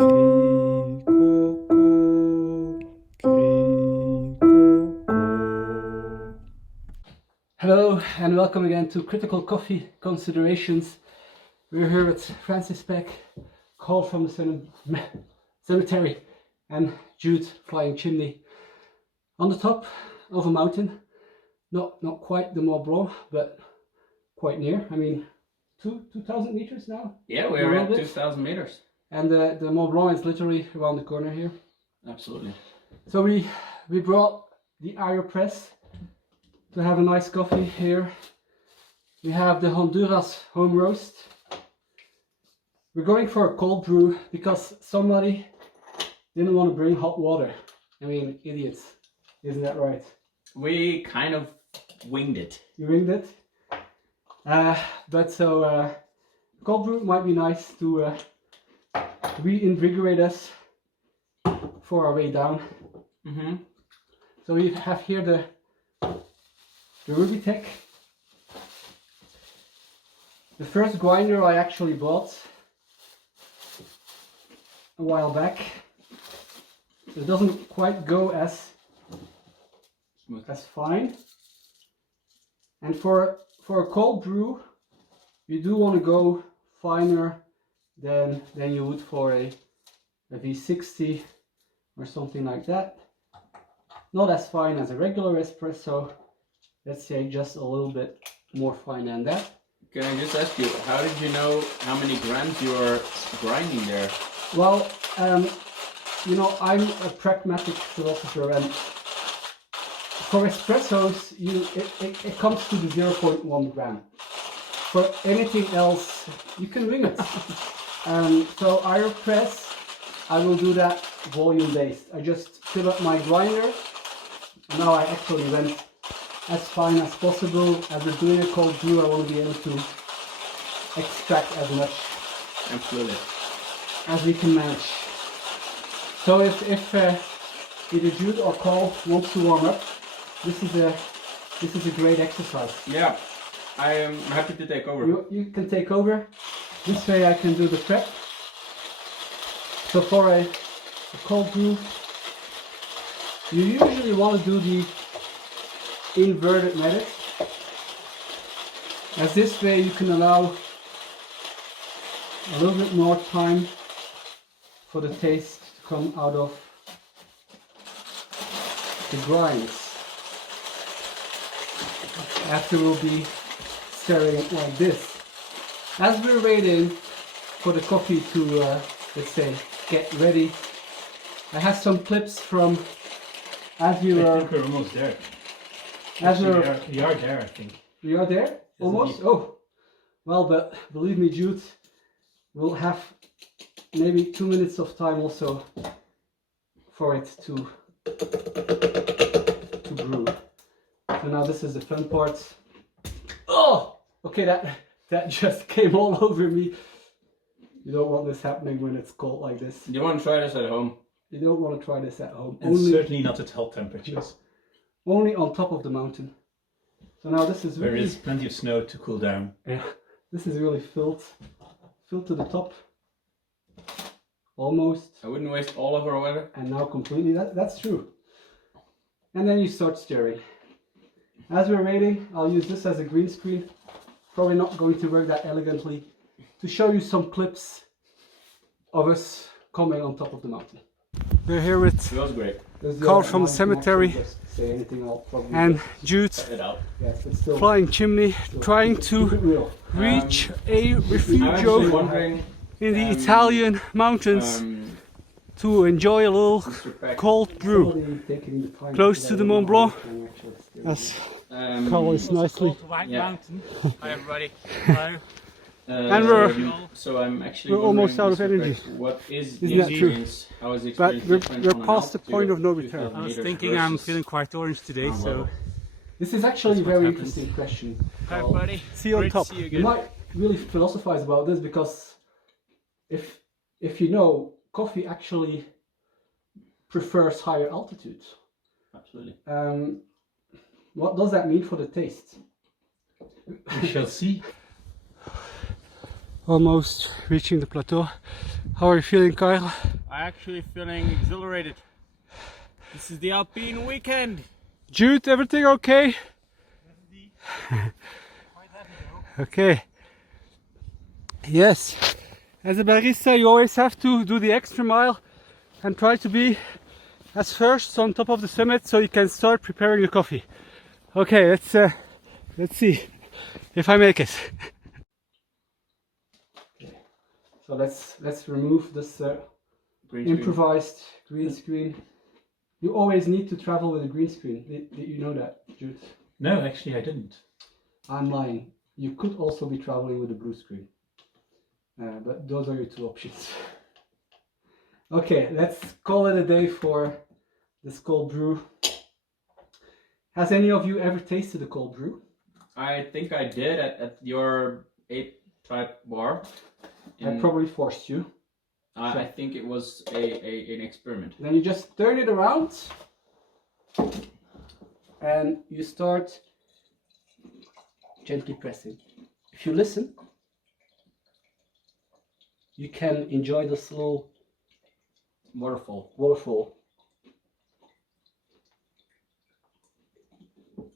Hello and welcome again to Critical Coffee Considerations. We're here with Francis Peck, called from the cemetery, and Jude Flying Chimney on the top of a mountain. Not quite the Mont Blanc, but quite near. I mean, 2,000 meters now? Yeah, we're at 2,000 meters. And the Mont Blanc is literally around the corner here. Absolutely. So we brought the AeroPress to have a nice coffee here. We have the Honduras home roast. We're going for a cold brew because somebody didn't want to bring hot water. I mean, idiots. Isn't that right? We kind of winged it. You winged it? But cold brew might be nice to reinvigorate us for our way down. So we have here the Rubitech. The first grinder I actually bought a while back. It doesn't quite go as fine. And for a cold brew, you do want to go finer than you would for a V60 or something like that. Not as fine as a regular espresso. Let's say just a little bit more fine than that. Can I just ask you, how did you know how many grams you are grinding there? Well, you know, I'm a pragmatic philosopher, and for espressos, it comes to the 0.1 gram. For anything else, you can wing it. So AeroPress, I will do that volume based. I just fill up my grinder. Now I actually went as fine as possible. As we're doing a cold brew, I want to be able to extract as much as we can manage. So if either Jude or Carl wants to warm up, this is a great exercise. Yeah, I am happy to take over. You can take over. This way I can do the prep. So for a cold brew, you usually want to do the inverted method, as this way you can allow a little bit more time for the taste to come out of the grinds. After we'll be stirring it like this. As we're waiting for the coffee to let's say get ready, I have some clips from as you I think we're almost there. We are there, I think. We are there? Almost? Oh, well, but believe me, Jude, we'll have maybe 2 minutes of time also for it to brew. So now this is the fun part. Oh! Okay, that just came all over me. You don't want this happening when it's cold like this. Do you want to try this at home? You don't want to try this at home. And certainly not at hot temperatures. Only on top of the mountain. So now this is really... There is plenty of snow to cool down. Yeah, this is really filled to the top. Almost. I wouldn't waste all of our weather. And now completely, that's true. And then you start stirring. As we're waiting, I'll use this as a green screen. Probably not going to work that elegantly. To show you some clips of us coming on top of the mountain. We're here with It was great. Carl from the cemetery and Jude Flying Chimney, trying to reach a refugio in the Italian mountains to enjoy a little cold brew close to the Mont Blanc, as Carl is nicely. Mountain. Hi everybody. Hello. And we're almost out of energy. What is Isn't that true? How is the But experience we're past the point of no return. I was thinking I'm feeling quite orange today, so. This is actually a very interesting question. Hi everybody. See you on Great top. to see you You again. might really philosophize about this, because if you know, coffee actually prefers higher altitudes. Absolutely. What does that mean for the taste? We shall see. Almost reaching the plateau. How are you feeling, Kyle? actually feeling exhilarated. This is the Alpine weekend. Jude, everything okay? Okay. Yes. As a barista, you always have to do the extra mile and try to be as first on top of the summit so you can start preparing your coffee. Okay, let's see if I make it. So let's remove this improvised green screen. You always need to travel with a green screen. Did you know that, Jude? No, actually I didn't. I'm lying. You could also be traveling with a blue screen. But those are your two options. Okay, let's call it a day for this cold brew. Has any of you ever tasted a cold brew? I think I did at your ape type bar. I probably forced you. I think it was an experiment. Then you just turn it around and you start gently pressing. If you listen, you can enjoy this little waterfall.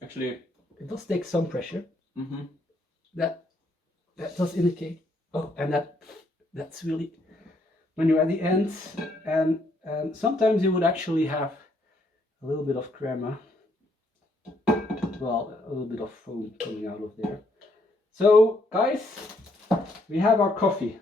Actually, it does take some pressure. mm-hmm. That does indicate. Oh, and that's really when you're at the end, and sometimes you would actually have a little bit of crema. Well, a little bit of foam coming out of there. So, guys, we have our coffee.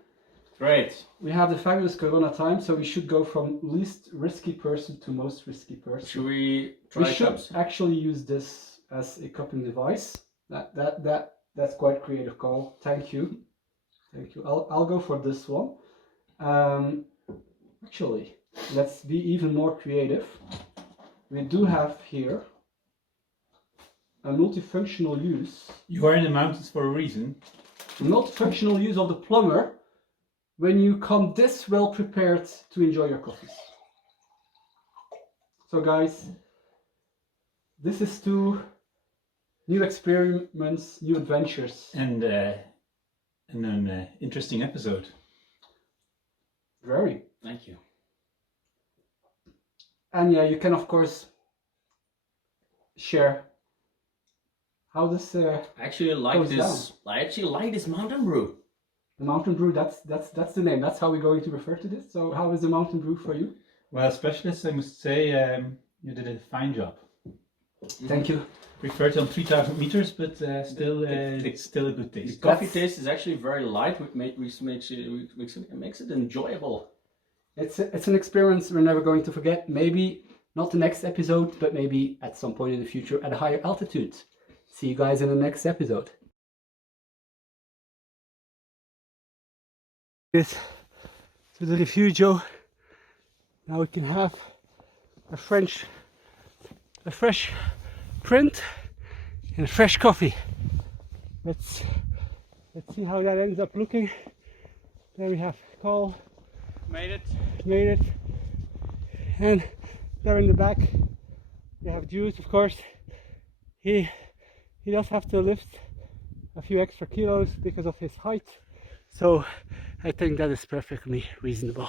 Great. We have the fabulous Corona time, so we should go from least risky person to most risky person. Should we try We should cups? actually use this as a cupping device. That's quite creative, Carl. Thank you. I'll go for this one. Actually, let's be even more creative. We do have here a multifunctional use. You are in the mountains for a reason. A multifunctional use of the plumber when you come this well prepared to enjoy your coffees. So guys, this is two new experiments, new adventures. And an interesting episode. Very. Thank you. And yeah, you can of course share how this I actually like goes this. down. I actually like this mountain brew. The mountain brew. That's the name. That's how we're going to refer to this. So how is the mountain brew for you? Well, specialists, I must say, you did a fine job. Thank you. Preferred on 3,000 meters, but still, it's still a good The taste. coffee taste is actually very light, which makes it enjoyable. It's an experience we're never going to forget. Maybe not the next episode, but maybe at some point in the future at a higher altitude. See you guys in the next episode. This to the refugio. Now we can have a fresh print and fresh coffee. Let's see how that ends up looking. There we have Carl. Made it. it. And there in the back we have Juice, of course. He does have to lift a few extra kilos because of his height. So I think that is perfectly reasonable.